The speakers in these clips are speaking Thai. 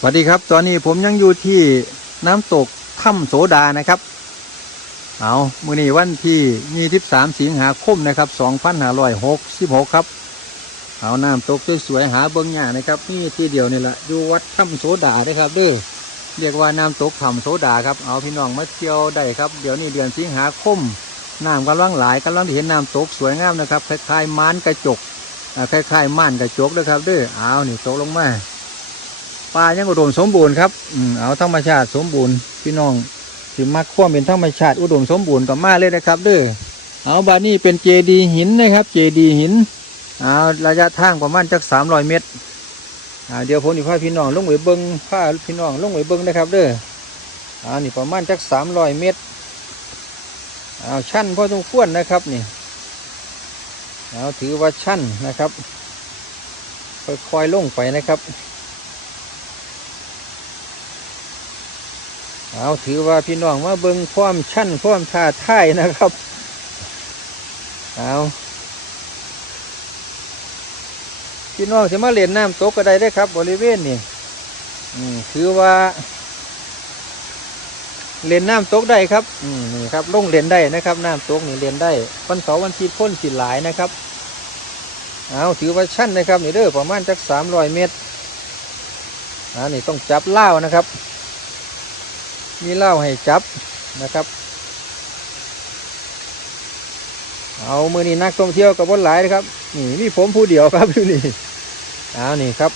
สวัสดีครับ ตอนนี้ผมยังอยู่ที่น้ำตกถ้ำโสดานะครับ เอามือนี้วันที่ยี่สิบสามสิงหาคมนะครับสองพันห้าร้อยหกสิบหกครับ เอาน้ำตกสวยๆหาเบิ้งหญ้านะครับนี่ที่เดียวนี่แหละอยู่วัดถ้ำโสดานะครับเด้อเรียกว่าน้ำตกถ้ำโสดาครับเอาพี่น้องมาเที่ยวได้ครับเดี๋ยวนี้เดือนสิงหาคมน้ำกำลังไหลายกำลังเห็นน้ำตกสวยงามนะครับคล้ายๆม้านกระจกคล้ายๆม่านกระจกนะครับเด้อเอานี่ตกลงมา ป่ายังอุดมสมบูรณ์ครับอืมเอาธรรมชาติสมบูรณ์พี่น้องที่มักควมเป็นธรรมชาติอุดมสมบูรณ์กับมาเลยนะครับเด้อเอาบานี้เป็นเจดีหินนะครับ เจดีหินเอาระยะทางประมาณจักสามร้อยเมตรอ่าเดี๋ยวผมนี่พาพี่น้องลงไปเบิ้งพาพี่น้องลงไปเบิ้งนะครับ เด้ออ่านี่ประมาณจักสามร้อยเมตรเอาชั้นพอสมควรนะครับนี่เอาถือว่าชั้นนะครับค่อยๆลงไปนะครับ เอาถือว่าพี่น้องมาเบิ่งความชั้นความท่าท่ายนะครับ เอาพี่น้องจะมาเล่นน้ำตกก็ได้ได้ครับ บริเวณนี่อืมถือว่า เล่นน้ำตกได้ครับอืมนี่ครับลงเล่นได้นะครับน้ำตกนี่เล่นได้วันเสาร์วันทิตย์พ่นสิหลายนะครับ เอาถือว่าชั้นนะครับนี่เด้อประมาณจักสามร้อยเมตรอ่านี่ต้องจับเล่านะครับ มีเหล้าให้จับนะครับ เอามือนี้นักท่องเที่ยวกับบนหลายนะครับ นี่มีผมผู้เดียวครับอยู่นี่เอานี่ครับ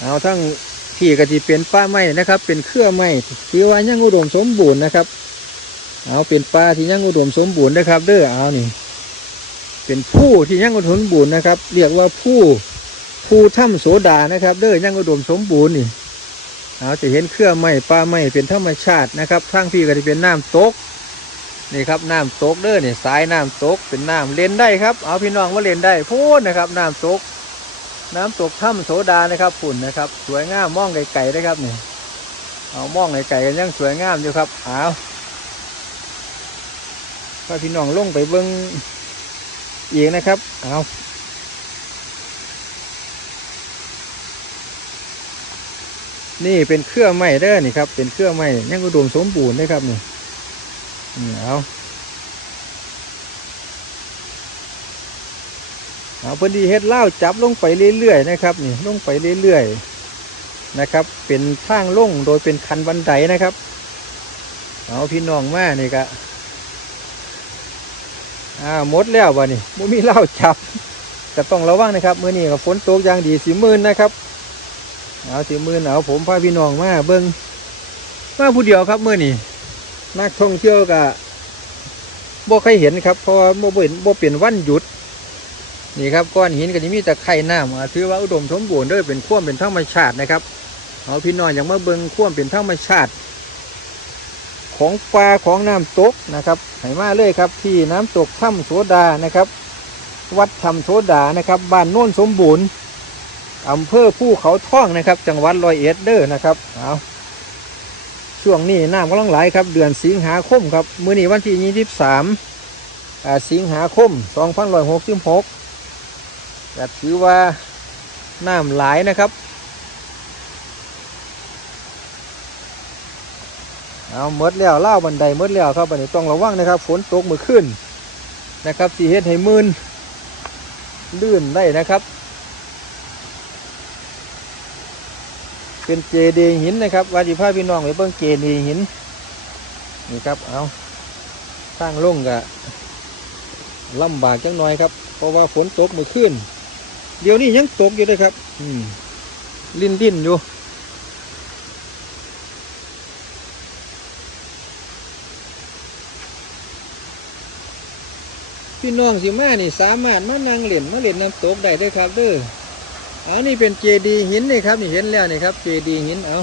เอาทั้งที่กะทิเป็นป้าไม้นะครับ เป็นเครือไม้ที่ว่ายังอุดมสมบูรณ์นะครับ เอาเป็นปลาที่ยังอุดมสมบูรณ์นะครับ เด้อเอานี่ เป็นผู้ที่ยังอุดมสมบูรณ์นะครับ เรียกว่าผู้ผู้ถ้ำโสดานะครับ เด้อยังอุดมสมบูรณ์นี่ เอาจะเห็นเครือไม้ปลาไม้เป็นธรรมชาตินะครับทางพี่ก็จะเป็นน้ำตกนี่ครับน้ำตกเด้อเนี่ยสายน้ำตกเป็นน้ำเล่นได้ครับ เอาพี่น้องว่าเล่นได้พูดนะครับน้ำตก น้ำตกถ้ำโสดานะครับฝุ่นนะครับ สวยงามมองไกลๆนะครับเนี่ยเอามองไกลๆกันยังสวยงามอยู่ครับเอาพาพี่น้องลงไปเบิ้งอีกนะครับเอา นี่เป็นเครื่องไม้เด้อนี่ครับ เป็นเครื่องไม้ยังอุดมสมบูรณ์นะครับนี่เอาเอาพอดีเฮ็ดเหล้าจับลงไปเรื่อยๆนะครับนี่ลงไปเรื่อยๆนะครับ เป็นทางลงโดยเป็นคันบันไดนะครับเอาพี่น้องมานี่ก็อ่าหมดแล้ววะนี่บ่มีเหล้าจับจะต้องระวังนะครับมื้อนี้ก็ฝนตกอย่างดีสีมื่นนะครับ เอาสีมือหนาวผมพาพี่น้องมาเบิ้งมาผู้เดียวครับเมื่อนี่นักท่องเที่ยวกะบ่เคยเห็นครับเพราะว่าบ่เป็นบ่เป็นวันหยุด นี่ครับก้อนหินก็จะมีแต่ไข่น้ำถือว่าอุดมสมบูรณ์ด้วยเป็นข่วมเป็นธรรมชาตินะครับเอาพี่น้องอย่างมาเบิ้งข่วมเป็นธรรมชาติ ของปลาของน้ำตกนะครับไหมาเลยครับที่น้ำตกถ้ำโสดานะครับ วัดถ้ำโสดานะครับบ้านโน้นสมบูรณ์ อำเภอภูเขาท่องนะครับ จังหวัดร้อยเอ็ดเด้อนะครับเอาช่วงนี้น้ำกำลังไหลครับ เดือนสิงหาคมครับมื้อนี้วันที่ยี่สิบสามสิงหาคมสองพันร้อยหกสิบหกจะถือว่าน้ำไหลนะครับเอาเมดแล้วเล่าบันไดเมดแล้วครับบันนี้ต้องระวังนะครับ ฝนตกมือขึ้นนะครับสีเฮ็ดให้มืนลื่นได้นะครับ เป็นเจดีหินนะครับวาจิพาพี่น้องไปเบิ่งเจดีหิน นี่ครับเอาสร้างลงกะลำบากจังหน่อยครับ เพราะว่าฝนตกเมื่อคืนเดี๋ยวนี้ยังตกอยู่เลยครับอืมลิ้นดิ้นอยู่พี่น้องสิมานี่สามารถมานั่งเล่นมาเล่นน้ำตกได้เด้วยครับเด้อ อันนี้เป็นเจดีหินนี่ครับนี่เห็นแล้วนี่ครับเจดีหินเอา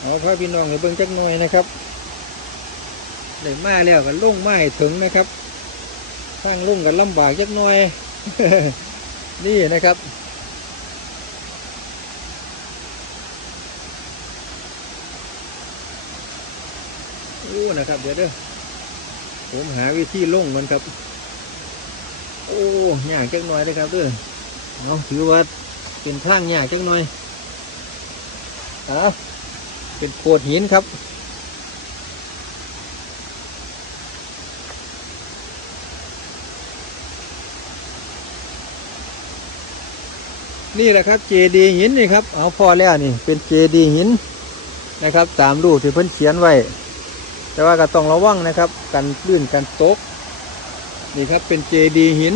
เอาพาพี่น้องไปเบิ่งจักหน่อยนะครับได้มาแล้วก็ลงมาให้ถึงนะครับทางลุ่งกันลำบากจักหน่อย นี่นะครับโอ้นะครับเดี๋ยวเด้อผมหาวิธีลงมันครับ โอ้ยากจักหน่อยเลยครับเด้อเอาถือว่า เป็นทางยากจังหน่อยอ่าเป็นโขดหินครับนี่แหละครับเจดีหินนี่ครับเอาพอแล้วนี่เป็นเจดีหินนะครับตามรูปที่เพิ่นเขียนไว้ แต่ว่าก็ต้องระวังนะครับกันลื่นกันตกนี่ครับเป็นเจดีหิน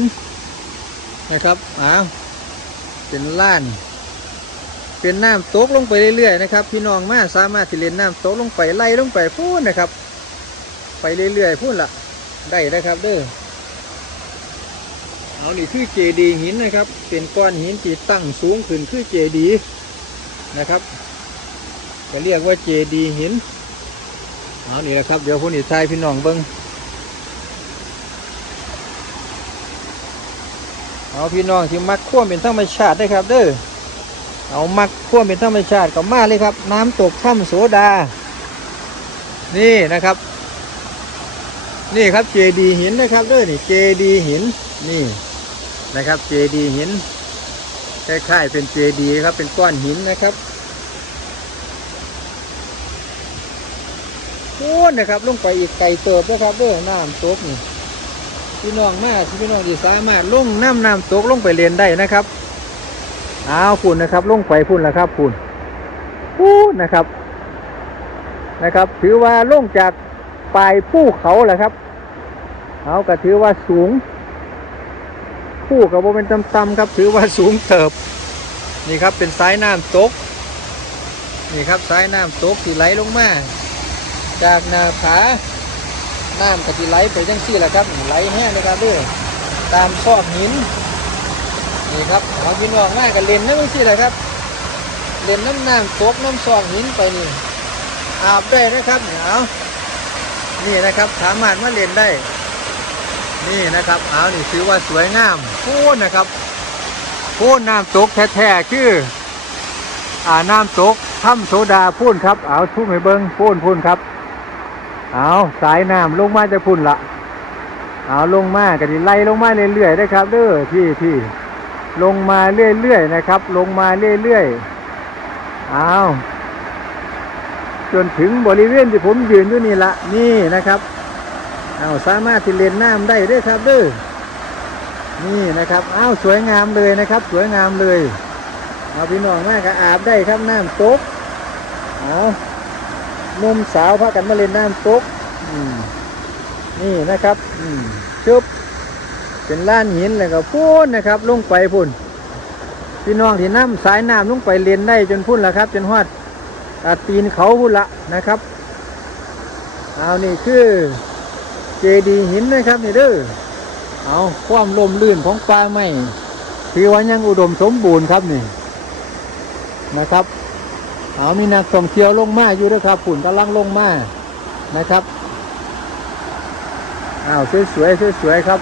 นะครับอ้าว เป็นล้าน เป็นน้ำตกลงไปเรื่อยๆนะครับ พี่น้องมาสามารถที่เล่นน้ำตกลงไปไล่ลงไปพูนนะครับ ไปเรื่อยๆพูนละได้นะครับเด้อเอานี่คือเจดีหินนะครับ เป็นก้อนหินที่ตั้งสูงขึ้นคือเจดีนะครับจะเรียกว่าเจดีหินเอานี่แหละครับเดี๋ยวพวกนี้ทายพี่น้องเบิ้ง เอาพี่น้องที่มักขั้วเป็นธรรมชาติได้ครับ เด้อเอามักขั้วเป็นธรรมชาติก็มาเลยครับ น้ำตกถ้ำโสดา นี่นะครับ นี่ครับเจดีหินนะครับเด้วยนี่เจดีหินนี่นะครับเจดีหินคล้ายๆเป็นเจดีครับเป็นก้อนหินนะครับโอ้นะครับลงไปอีกไกลเติบนะครับเด้อน้ำตกนี่ พี่น้องมาพี่น้องที่สามารถลงน้ำน้ำตกลงไปเรียนได้นะครับเอาวพุ่นนะครับ ลงไปพุ่นแล้วครับพุ่นพุ่นะครับนะครับ ถือว่าลงจากปลายภูเขาแหละครับเอาก็ถือว่าสูงภูกับโบเป็นต่ำๆครับ ถือว่าสูงเติบนี่ครับเป็นสายน้ำตกนี่ครับสายน้ำตกที่ไหลลงมา จากหนาผา น้ำก็ที่ไหลไปจังซี่แหละครับไหลแห้งเลยครับด้วยตามซอกหินนี่ครับเอาพี่น้องง่ายกันเล่นน้ำสิเลยครับเล่นน้ำน้ำตกน้ำซองหินไปนี่อาบได้นะครับเอานี่นะครับสามารถมาเล่นได้ นี่นะครับเอานี่ถือว่าสวยงามพูนนะครับพูนน้ำตกแท้ๆคืออ่าน้ำตกถ้ำโซดาพูนครับ เอาทุ่มให้เบิ้งพูนพูนครับ เอาสายน้ำลงมาจะพุ่นละเอาลงมากันดิไล่ลงมาเรื่อยๆได้ครับเด้อพี่พี่ลงมาเรื่อยๆนะครับ ลงมาเรื่อยๆเอาจนถึงบริเวณที่ผมยืนอยู่นี่ละนี่นะครับเอาสามารถที่เล่นน้ำได้ด้วยครับเด้อนี่นะครับอ้าวสวยงามเลยนะครับ สวยงามเลย เอาพี่น้องมากก็อาบได้ครับน้ำตกเอา นุ่มสาวพากันมาเล่นน้ำตกนี่นะครับชุบเป็นล้านหินแล้วก็พุ่นนะครับลงไปพุ่นพี่น้องที่น้ำสายน้ำลงไปเลียนได้จนพุ่นแล้วครับ จนฮอดตีนเขาพุ่นละนะครับเอานี่คือเจดีหินนะครับนี่เด้อเอาความลมลื่นของปลาไม้ถือว่ายังอุดมสมบูรณ์ครับนี่นะครับ เอามีนักท่องเที่ยวลงมาอยู่ด้วยครับฝุ่นกำลังลงมานะครับอ้าวสวยๆสวยๆครับ